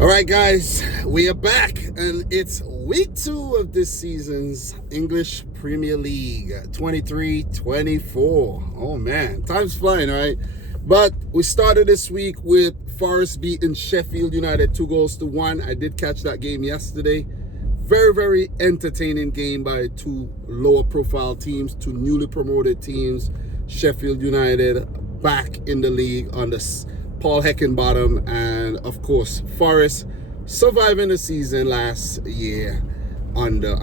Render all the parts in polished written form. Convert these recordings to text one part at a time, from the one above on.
All right, guys, we are back, and it's week 2 of this season's English Premier League, 23-24. Oh, man, time's flying, right? But we started this week with Forest beating Sheffield United 2-1. I did catch that game yesterday. Very, very entertaining game by two lower-profile teams, two newly promoted teams. Sheffield United back in the league on the Paul Heckenbottom, and of course Forest surviving the season last year under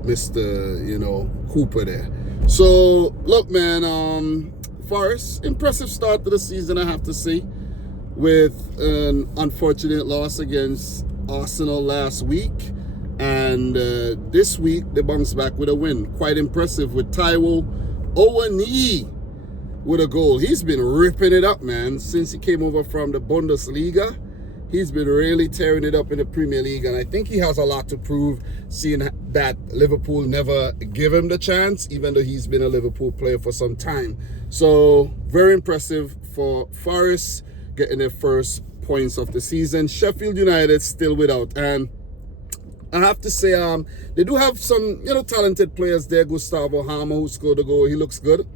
Mr. Cooper there. So look, man, Forest, impressive start to the season, I have to say, with an unfortunate loss against Arsenal last week, and this week they bounced back with a win. Quite impressive with Taiwo Awoniyi with a goal. He's been ripping it up, man, since he came over from the Bundesliga. He's been really tearing it up in the Premier League, and I think he has a lot to prove, seeing that Liverpool never give him the chance, even though he's been a Liverpool player for some time. So very impressive for Forest, getting their first points of the season. Sheffield United still without, and I have to say, they do have some, talented players there. Gustavo Hammer, who scored a goal, he looks good.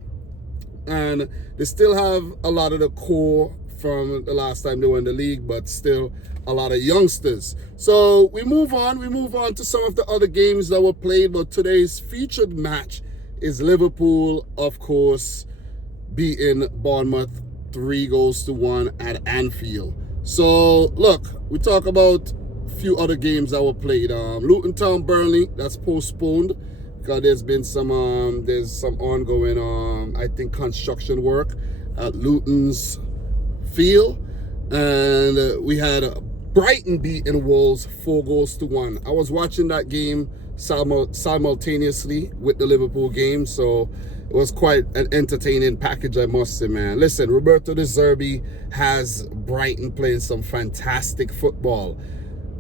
And they still have a lot of the core from the last time they won the league, but still a lot of youngsters. So we move on to some of the other games that were played, but today's featured match is Liverpool, of course, beating Bournemouth 3-1 at Anfield. So look, we talk about a few other games that were played. Luton Town Burnley, that's postponed because there's been some ongoing I think construction work at Luton's field. And we had Brighton beating Wolves 4-1. I was watching that game simultaneously with the Liverpool game, so it was quite an entertaining package, I must say, man. Listen, Roberto De Zerbi has Brighton playing some fantastic football,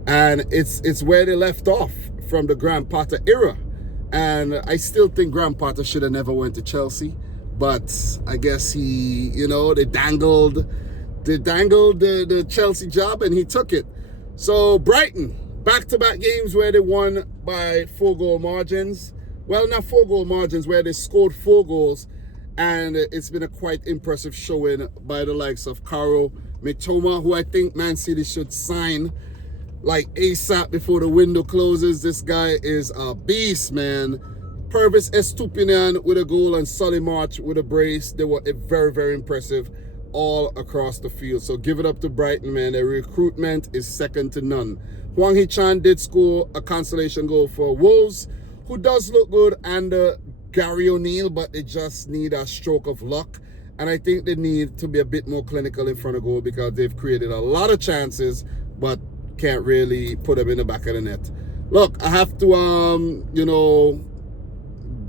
and it's where they left off from the Graham Potter era. And I still think Graham Potter should have never went to Chelsea, but I guess he, they dangled the Chelsea job, and he took it. So Brighton, back-to-back games where they won by 4-goal margins. Well, not 4-goal margins, where they scored 4 goals, and it's been a quite impressive showing by the likes of Karo Mitoma, who I think Man City should sign like ASAP before the window closes. This guy is a beast, man. Purvis Estupinian with a goal and Solly March with a brace. They were very, very impressive all across the field. So give it up to Brighton, man. Their recruitment is second to none. Hwang Hee-chan did score a consolation goal for Wolves, who does look good, and Gary O'Neill, but they just need a stroke of luck. And I think they need to be a bit more clinical in front of goal, because they've created a lot of chances, but can't really put them in the back of the net. Look, I have to,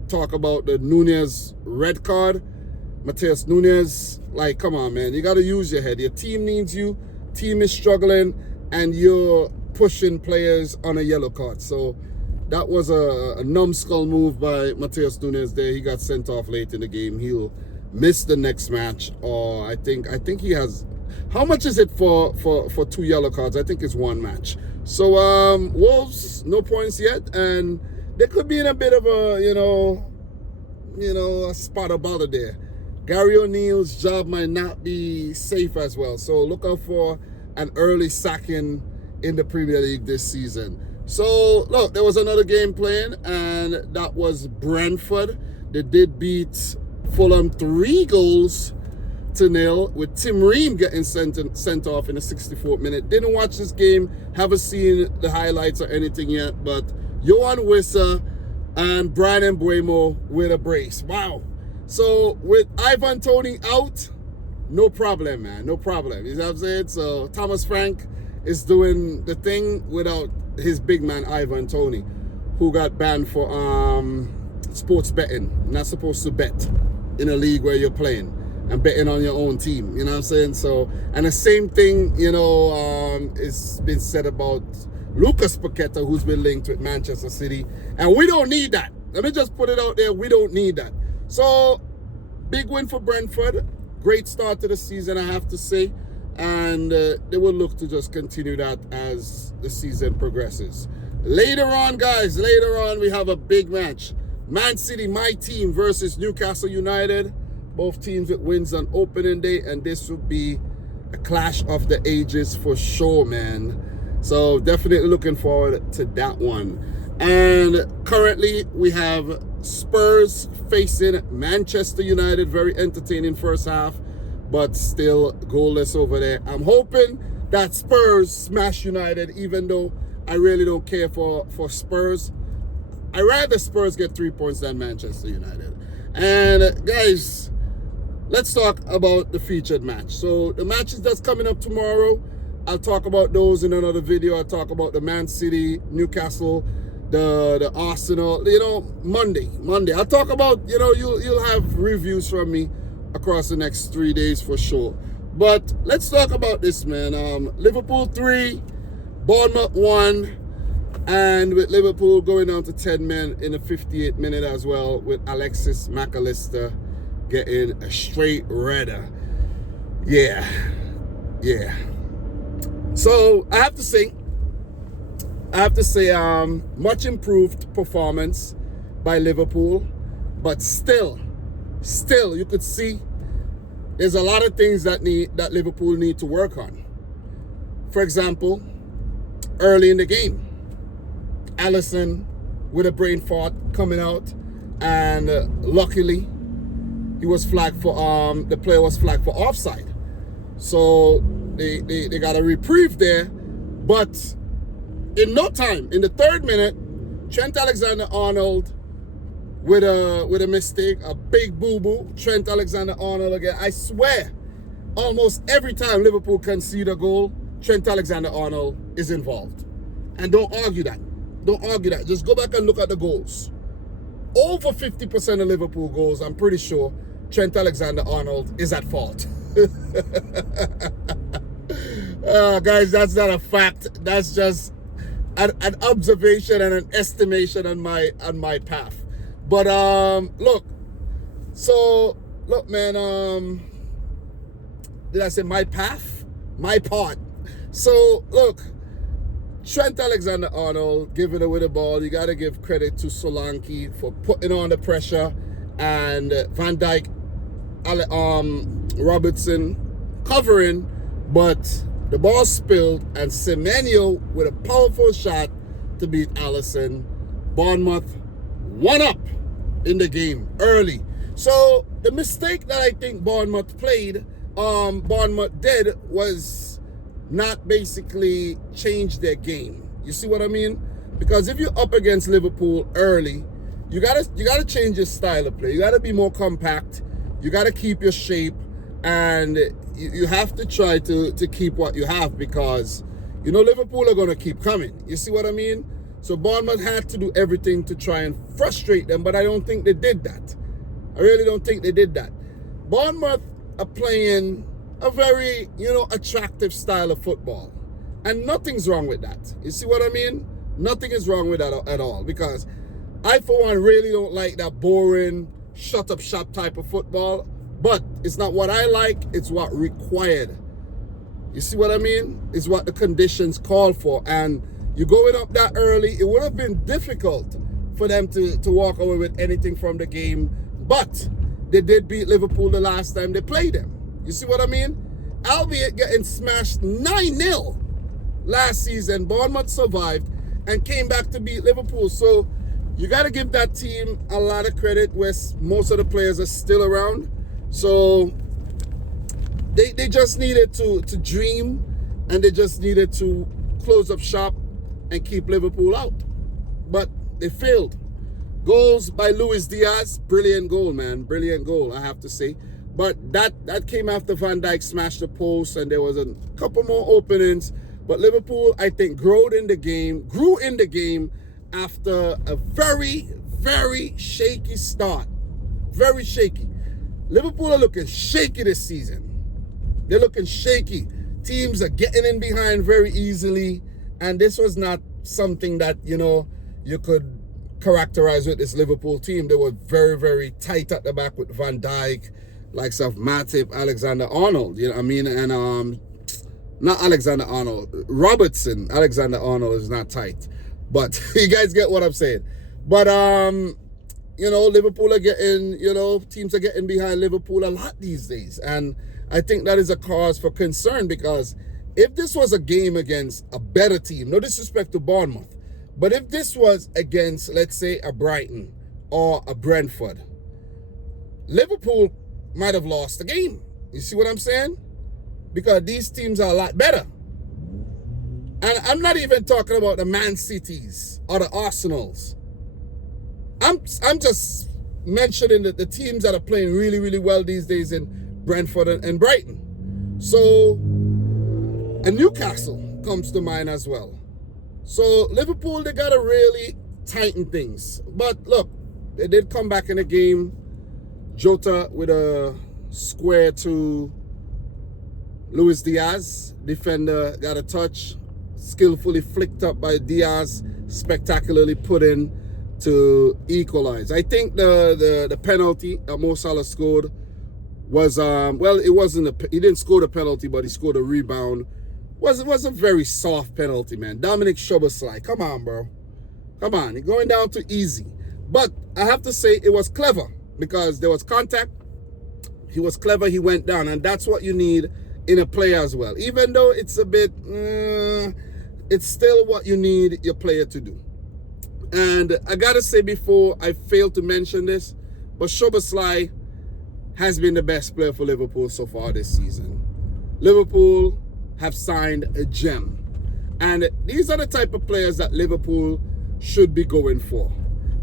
talk about the Nunez red card. Mateus Nunes, like, come on, man. You got to use your head. Your team needs you. Team is struggling, and you're pushing players on a yellow card. So that was a numbskull move by Mateus Nunes there. He got sent off late in the game. He'll miss the next match, or I think he has. How much is it for 2 yellow cards? I think it's 1 match. So Wolves, no points yet, and they could be in a bit of a a spot of bother there. Gary O'Neill's job might not be safe as well. So look out for an early sacking in the Premier League this season. So look, there was another game playing, and that was Brentford. They did beat Fulham 3-0, with Tim Ream getting sent off in the 64th minute. Didn't watch this game, haven't seen the highlights or anything yet, but Johan Wissa and Brian Mbuemo with a brace. Wow. So with Ivan Toney out, no problem, man. No problem. You know what I'm saying? So Thomas Frank is doing the thing without his big man Ivan Toney, who got banned for sports betting. Not supposed to bet in a league where you're playing and betting on your own team, you know what I'm saying? So, and the same thing, is been said about Lucas Paqueta, who's been linked with Manchester City, and we don't need that. Let me just put it out there, we don't need that. So, big win for Brentford. Great start to the season, I have to say. and they will look to just continue that as the season progresses. Later on, guys, we have a big match. Man City, my team, versus Newcastle United. Both teams with wins on opening day, and this would be a clash of the ages for sure, man. So definitely looking forward to that one. And currently we have Spurs facing Manchester United. Very entertaining first half, but still goalless over there. I'm hoping that Spurs smash United, even though I really don't care for Spurs. I'd rather Spurs get 3 points than Manchester United. And guys, let's talk about the featured match. So the matches that's coming up tomorrow, I'll talk about those in another video. I'll talk about the Man City, Newcastle, the Arsenal, Monday. I'll talk about, you'll have reviews from me across the next 3 days for sure. But let's talk about this, man. Liverpool 3, Bournemouth 1, and with Liverpool going down to 10 men in the 58th minute as well, with Alexis McAllister getting a straight redder. Yeah. So I have to say, much improved performance by Liverpool, but still, you could see there's a lot of things that Liverpool need to work on. For example, early in the game, Alisson with a brain fart coming out, and luckily he was flagged for the player was flagged for offside. So they got a reprieve there, but in no time, in the 3rd minute, Trent Alexander-Arnold with a mistake, a big boo-boo. Trent Alexander-Arnold again. I swear, almost every time Liverpool concede a goal, Trent Alexander-Arnold is involved. And don't argue that. Just go back and look at the goals. Over 50% of Liverpool goals, I'm pretty sure Trent Alexander-Arnold is at fault. Guys, that's not a fact. That's just an observation and an estimation on my path. But look, man, did I say my path? My part. So look, Trent Alexander-Arnold giving away the ball. You got to give credit to Solanke for putting on the pressure, and Van Dijk, Robertson covering, but the ball spilled, and Semenyo with a powerful shot to beat Alisson. Bournemouth 1 up in the game early. So the mistake that I think Bournemouth did was not basically change their game. You see what I mean? Because if you're up against Liverpool early, you gotta change your style of play. You gotta be more compact. You gotta keep your shape, and you have to try to keep what you have, because Liverpool are gonna keep coming. You see what I mean? So Bournemouth had to do everything to try and frustrate them, but I don't think they did that. I really don't think they did that. Bournemouth are playing a very, attractive style of football. And nothing's wrong with that. You see what I mean? Nothing is wrong with that at all. Because I, for one, really don't like that boring, shut-up shop type of football. But it's not what I like, it's what required. You see what I mean? It's what the conditions call for. And you're going up that early, it would have been difficult for them to walk away with anything from the game. But they did beat Liverpool the last time they played them. You see what I mean? Albeit getting smashed 9-0 last season, Bournemouth survived and came back to beat Liverpool. So you got to give that team a lot of credit, where most of the players are still around. So they just needed to dream, and they just needed to close up shop and keep Liverpool out. But they failed. Goals by Luis Diaz, brilliant goal, man. Brilliant goal, I have to say. But that came after Van Dijk smashed the post, and there was a couple more openings. But Liverpool, I think, grew in the game after a very, very shaky start. Very shaky. Liverpool are looking shaky this season. They're looking shaky. Teams are getting in behind very easily. And this was not something that, you could characterize with this Liverpool team. They were very, very tight at the back with Van Dijk, likes of Matip, Alexander-Arnold, you know what I mean? And Not Alexander-Arnold. Robertson. Alexander-Arnold is not tight. But you guys get what I'm saying. But, Liverpool are getting, teams are getting behind Liverpool a lot these days. And I think that is a cause for concern, because if this was a game against a better team, no disrespect to Bournemouth, but if this was against, let's say, a Brighton or a Brentford, Liverpool might have lost the game. You see what I'm saying? Because these teams are a lot better. And I'm not even talking about the Man Cities or the Arsenals. I'm just mentioning that the teams that are playing really, really well these days in Brentford and Brighton. So, and Newcastle comes to mind as well. So Liverpool, they got to really tighten things. But look, they did come back in the game. Jota with a square to Luis Diaz. Defender got a touch. Skillfully flicked up by Diaz. Spectacularly put in to equalize. I think the penalty that Mo Salah scored was, it wasn't he didn't score the penalty, but he scored a rebound. It was a very soft penalty, man. Dominic Szoboszlai, come on, bro. Come on, you're going down too easy. But I have to say it was clever, because there was contact. He was clever, he went down, and that's what you need in a player as well. Even though it's a bit, it's still what you need your player to do. And I gotta say, before I failed to mention this, but Szoboszlai has been the best player for Liverpool so far this season. Liverpool have signed a gem. And these are the type of players that Liverpool should be going for.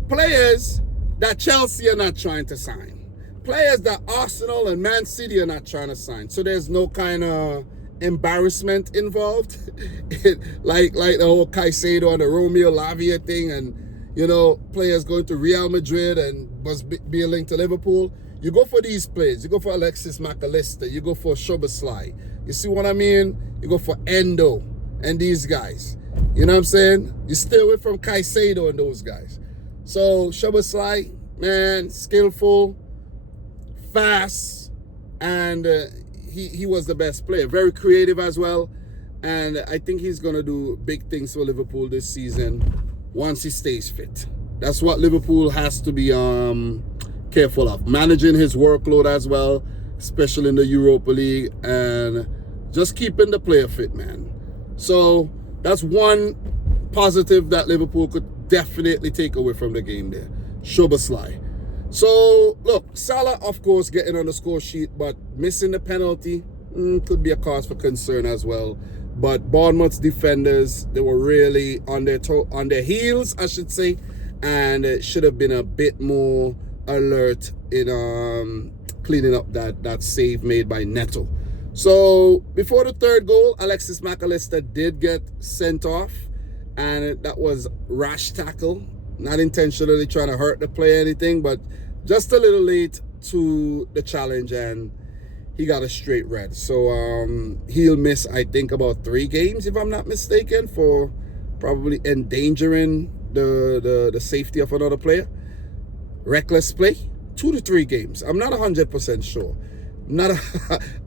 Players that Chelsea are not trying to sign. Players that Arsenal and Man City are not trying to sign. So there's no kind of embarrassment involved. like the whole Caicedo and the Romeo Lavia thing, and players going to Real Madrid and must be a link to Liverpool. You go for these players. You go for Alexis Mac Allister. You go for Szoboszlai. You see what I mean? You go for Endo and these guys. You know what I'm saying? You stay away from Caicedo and those guys. So Szoboszlai, man, skillful, fast, and he was the best player. Very creative as well. And I think he's going to do big things for Liverpool this season once he stays fit. That's what Liverpool has to be careful of. Managing his workload as well, especially in the Europa League, and just keeping the player fit, man. So that's one positive that Liverpool could definitely take away from the game there. Szoboszlai. So, look, Salah, of course, getting on the score sheet, but missing the penalty could be a cause for concern as well. But Bournemouth's defenders, they were really on their heels, I should say, and it should have been a bit more alert in cleaning up that save made by Neto. So, before the third goal, Alexis Mac Allister did get sent off, and that was rash tackle. Not intentionally trying to hurt the player or anything, but just a little late to the challenge, and he got a straight red. So he'll miss, I think, about 3 games, if I'm not mistaken, for probably endangering the safety of another player. Reckless play, 2 to 3 games. I'm not 100% sure. I'm not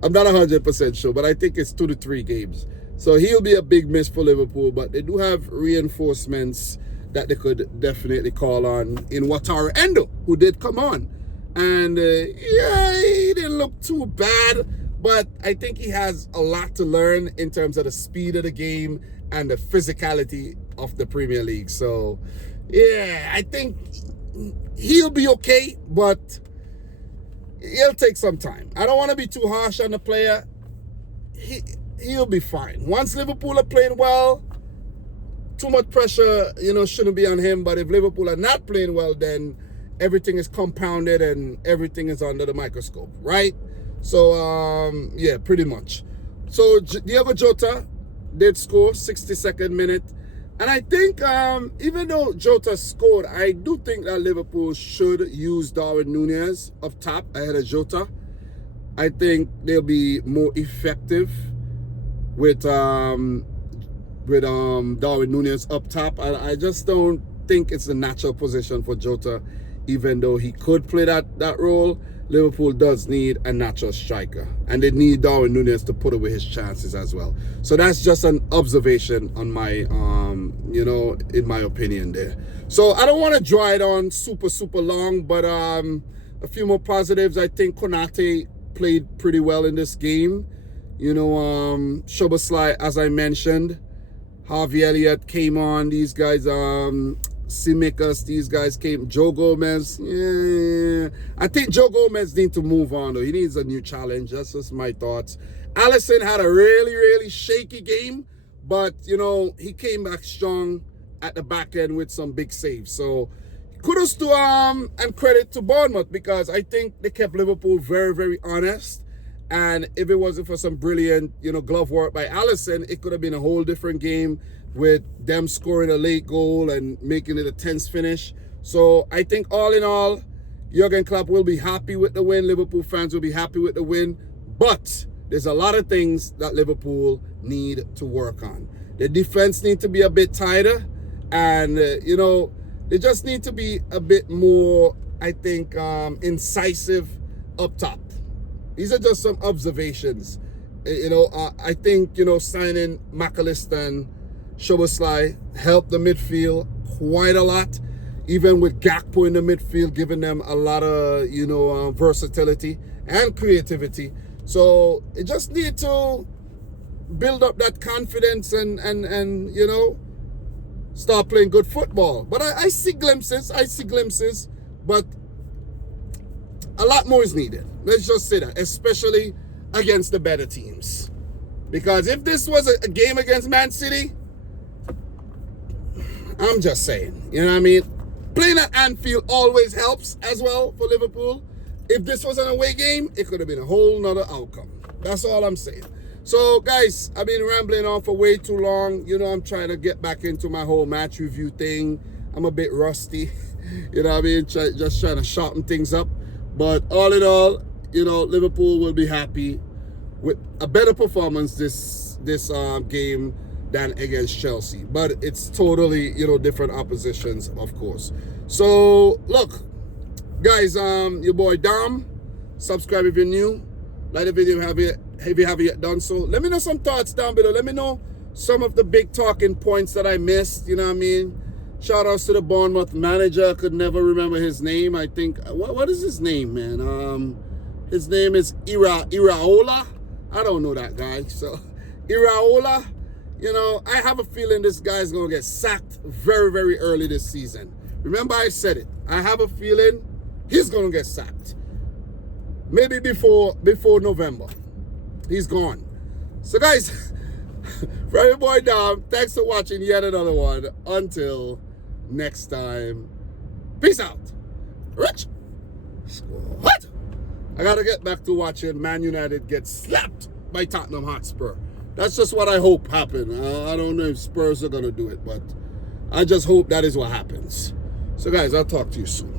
100% sure, but I think it's 2 to 3 games. So he'll be a big miss for Liverpool, but they do have reinforcements that they could definitely call on in Wataru Endo, who did come on. And he didn't look too bad, but I think he has a lot to learn in terms of the speed of the game and the physicality of the Premier League. So, yeah, I think he'll be okay, but he'll take some time. I don't want to be too harsh on the player. He'll be fine. Once Liverpool are playing well, too much pressure, shouldn't be on him. But if Liverpool are not playing well, then everything is compounded and everything is under the microscope, right? So, yeah, pretty much. So, Diogo Jota did score, 62nd minute. And I think, even though Jota scored, I do think that Liverpool should use Darwin Núñez up top ahead of Jota. I think they'll be more effective with Darwin Núñez up top. I just don't think it's the natural position for Jota, even though he could play that role. Liverpool does need a natural striker, and they need Darwin Núñez to put away his chances as well. So that's just an observation on my, in my opinion there. So I don't want to draw it on super long, but a few more positives. I think Konate played pretty well in this game. Szoboszlai, as I mentioned, Harvey Elliott came on. These guys, Simikas, these guys came. Joe Gomez, yeah. I think Joe Gomez needs to move on, though. He needs a new challenge. That's just my thoughts. Alisson had a really shaky game, but, he came back strong at the back end with some big saves. So kudos to and credit to Bournemouth, because I think they kept Liverpool very honest. And if it wasn't for some brilliant, glove work by Alisson, it could have been a whole different game with them scoring a late goal and making it a tense finish. So I think all in all, Jurgen Klopp will be happy with the win. Liverpool fans will be happy with the win. But there's a lot of things that Liverpool need to work on. The defense need to be a bit tighter. And, they just need to be a bit more, I think, incisive up top. These are just some observations. I think, signing McAllister and Szoboszlai helped the midfield quite a lot. Even with Gakpo in the midfield, giving them a lot of, versatility and creativity. So it just need to build up that confidence and start playing good football. But I see glimpses, but a lot more is needed. Let's just say that, especially against the better teams. Because if this was a game against Man City, I'm just saying, you know what I mean? Playing at Anfield always helps as well for Liverpool. If this was an away game, it could have been a whole nother outcome. That's all I'm saying. So, guys, I've been rambling on for way too long. I'm trying to get back into my whole match review thing. I'm a bit rusty. You know what I mean? Just trying to sharpen things up. But all in all, Liverpool will be happy with a better performance this game than against Chelsea. But it's totally, different oppositions, of course. So, look, guys, your boy Dom. Subscribe if you're new. Like the video if you haven't yet done so. Let me know some thoughts down below. Let me know some of the big talking points that I missed. You know what I mean? Shout outs to the Bournemouth manager. I could never remember his name. I think, what is his name, man? His name is Iraola. I don't know that guy. So, Iraola, I have a feeling this guy's going to get sacked very early this season. Remember I said it. I have a feeling he's going to get sacked. Maybe before November. He's gone. So, guys, from your boy Dom, thanks for watching yet another one. Until next time, peace out. Rich. What? I got to get back to watching Man United get slapped by Tottenham Hotspur. That's just what I hope happen. I don't know if Spurs are going to do it, but I just hope that is what happens. So, guys, I'll talk to you soon.